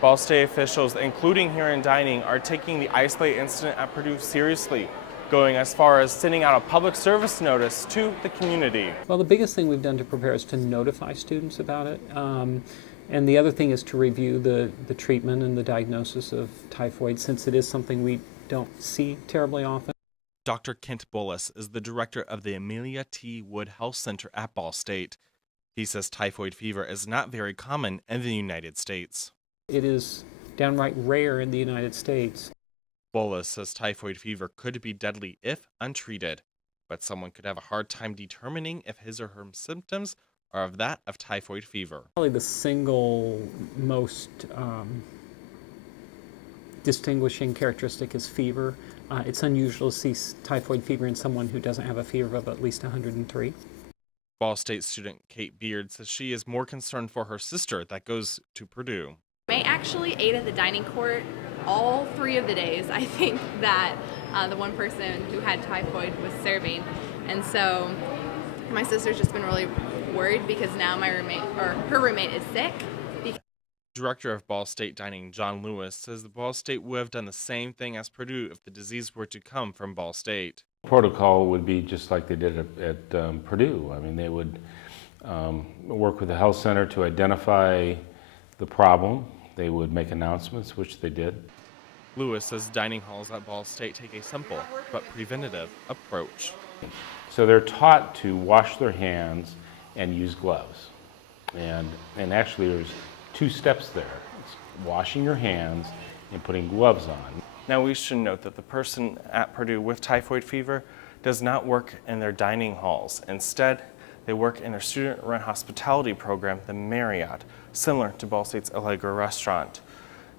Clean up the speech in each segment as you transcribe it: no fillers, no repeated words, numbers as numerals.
Ball State officials, including here in dining, are taking the isolate incident at Purdue seriously, going as far as sending out a public service notice to the community. Well, the biggest thing we've done to prepare is to notify students about it. And the other thing is to review the treatment and the diagnosis of typhoid, since it is something we don't see terribly often. Dr. Kent Bullis is the director of the Amelia T. Wood Health Center at Ball State. He says typhoid fever is not very common in the United States. It is downright rare in the United States. Bullis says typhoid fever could be deadly if untreated, but someone could have a hard time determining if his or her symptoms are of that of typhoid fever. Probably the single most distinguishing characteristic is fever. It's unusual to see typhoid fever in someone who doesn't have a fever of at least 103. Ball State student Kate Beard says she is more concerned for her sister that goes to Purdue. I actually ate at the dining court all 3 of the days. I think that the one person who had typhoid was serving, and so my sister's just been really worried because now her roommate is sick. Director of Ball State Dining John Lewis says the Ball State would have done the same thing as Purdue if the disease were to come from Ball State. Protocol would be just like they did at Purdue. I mean, they would work with the health center to identify the problem. They would make announcements, which they did. Lewis says dining halls at Ball State take a simple but preventative approach. So they're taught to wash their hands and use gloves. And actually there's 2 steps there. It's washing your hands and putting gloves on. Now we should note that the person at Purdue with typhoid fever does not work in their dining halls. Instead, they work in their student-run hospitality program, the Marriott, similar to Ball State's Allegra restaurant.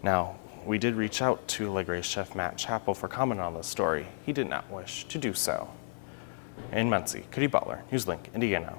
Now, we did reach out to Allegra's chef Matt Chappell for comment on this story. He did not wish to do so. In Muncie, Cody Butler, NewsLink, Indiana.